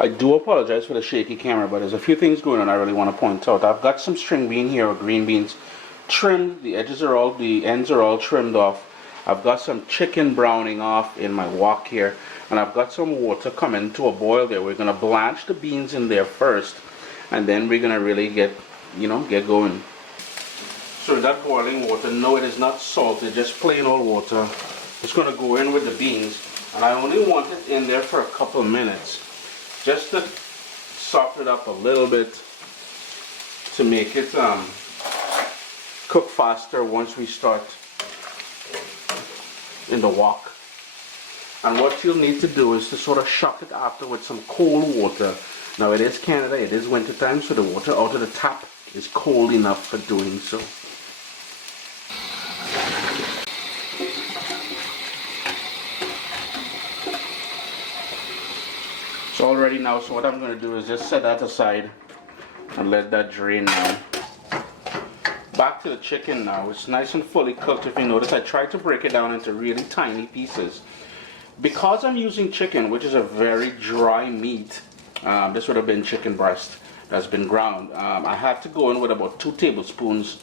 I do apologize for the shaky camera, but there's a few things going on I really want to point out. I've got some string bean here, or green beans, trimmed. The ends are all trimmed off. I've got some chicken browning off in my wok here, and I've got some water coming to a boil there. We're going to blanch the beans in there first, and then we're going to really get going. So that boiling water, no, it is not salted, just plain old water. It's going to go in with the beans, and I only want it in there for a couple minutes, just to soften it up a little bit, to make it cook faster once we start in the wok. And what you'll need to do is to sort of shock it after with some cold water. Now it is Canada, it is winter time, so the water out of the tap is cold enough for doing so. It's all ready now, so what I'm going to do is just set that aside and let that drain now. Back to the chicken now. It's nice and fully cooked. If you notice, I tried to break it down into really tiny pieces. Because I'm using chicken, which is a very dry meat, this would have been chicken breast that's been ground. I had to go in with about 2 tablespoons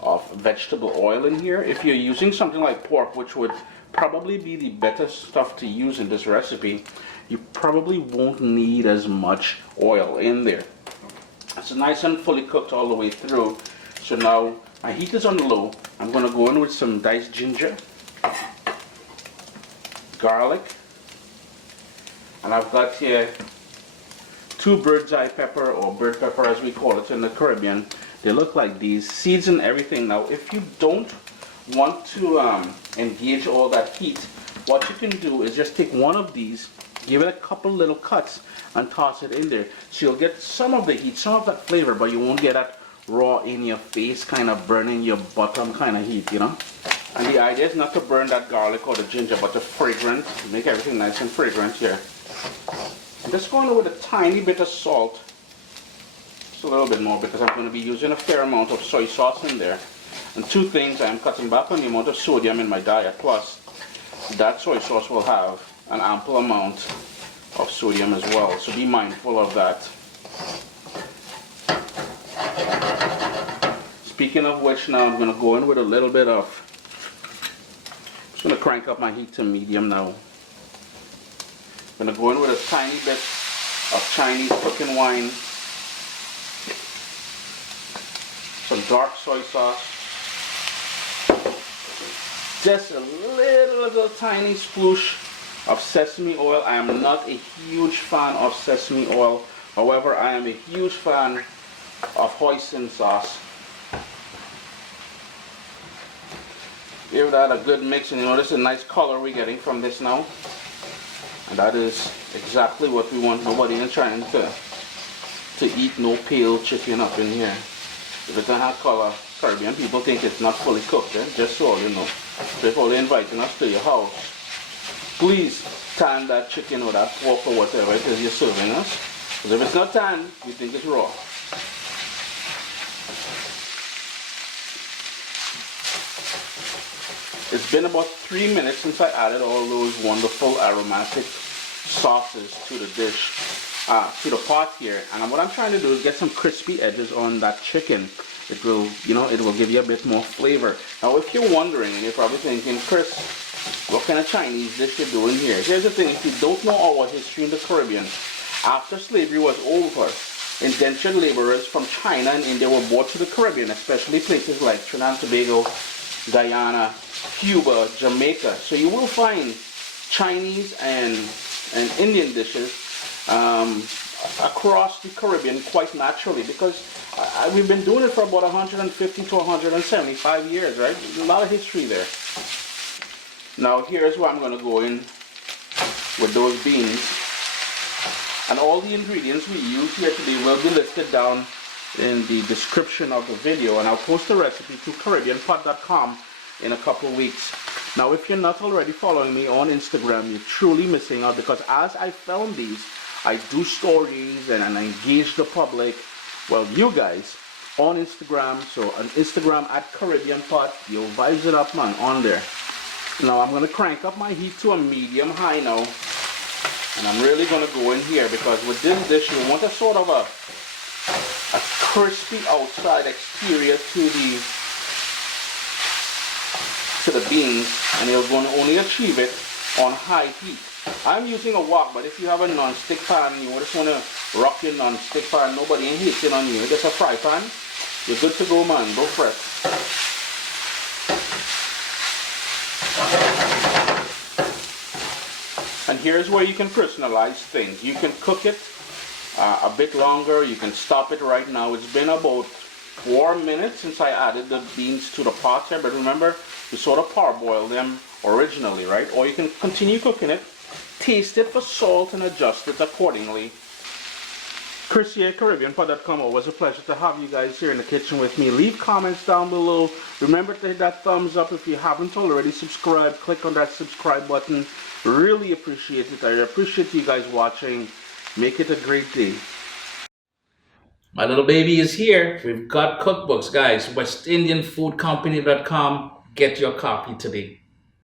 of vegetable oil in here. If you're using something like pork, which would probably be the better stuff to use in this recipe, you probably won't need as much oil in there. It's nice and fully cooked all the way through. So now my heat is on low. I'm going to go in with some diced ginger, garlic, and I've got here 2 bird's eye pepper, or bird pepper as we call it in the Caribbean. They look like these, seeds and everything. Now if you don't want to engage all that heat, what you can do is just take one of these, give it a couple little cuts, and toss it in there. So you'll get some of the heat, some of that flavor, but you won't get that raw in your face, kind of burning your bottom kind of heat, you know. And the idea is not to burn that garlic or the ginger, but to fragrant, to make everything nice and fragrant here. I'm just going with a tiny bit of salt, just a little bit more, because I'm going to be using a fair amount of soy sauce in there. And 2 things, I'm cutting back on the amount of sodium in my diet, plus that soy sauce will have an ample amount of sodium as well, so be mindful of that. Speaking of which, now I'm going to go in with a little bit of, I'm just going to crank up my heat to medium now. I'm going to go in with a tiny bit of Chinese cooking wine, some dark soy sauce, just a little tiny sploosh of sesame oil. I am not a huge fan of sesame oil. However, I am a huge fan of hoisin sauce. Give that a good mix, and you notice a nice color we're getting from this now. And that is exactly what we want. Nobody is trying to eat no pale chicken up in here. If it doesn't have color, Caribbean people think it's not fully cooked, just so you know. Before they're inviting us to your house, please tan that chicken or that pork or whatever it is you're serving us. Because if it's not tanned, we think it's raw. It's been about 3 minutes since I added all those wonderful aromatic sauces to the dish, to the pot here. And what I'm trying to do is get some crispy edges on that chicken. It will, it will give you a bit more flavor. Now, if you're wondering, and you're probably thinking, Chris, what kind of Chinese dish you're doing here? Here's the thing: if you don't know our history in the Caribbean, after slavery was over, indentured laborers from China and India were brought to the Caribbean, especially places like Trinidad and Tobago, Guyana, Cuba, Jamaica. So you will find Chinese and Indian dishes across the Caribbean quite naturally, because we've been doing it for about 150 to 175 years, right? There's a lot of history there. Now here's where I'm going to go in with those beans. And all the ingredients we use here today will be listed down in the description of the video, and I'll post the recipe to caribbeanpot.com in a couple weeks. Now, if you're not already following me on Instagram, you're truly missing out, because as I film these, I do stories and I engage the public, well, you guys, on Instagram. So on Instagram at caribbeanpot, you'll vibes it up, man, on there. Now I'm going to crank up my heat to a medium high now, And I'm really going to go in here because with this dish you want a sort of a crispy outside exterior to the beans, and you're going to only achieve it on high heat. I'm using a wok, but if you have a non-stick pan, you just want to rock your non-stick pan, nobody ain't hating on you. Just a fry pan, you're good to go, man. Go for it. And here's where you can personalize things. You can cook it a bit longer. You can stop it right now. It's been about 4 minutes since I added the beans to the pot here, but remember, we sort of parboiled them originally, right? Or you can continue cooking it, taste it for salt, and adjust it accordingly. Chris here, caribbeanpot.com. Always a pleasure to have you guys here in the kitchen with me. Leave comments down below. Remember to hit that thumbs up if you haven't already. Subscribe. Click on that subscribe button. Really appreciate it. I appreciate you guys watching. Make it a great day. My little baby is here. We've got cookbooks, guys. WestIndianFoodCompany.com. Get your copy today.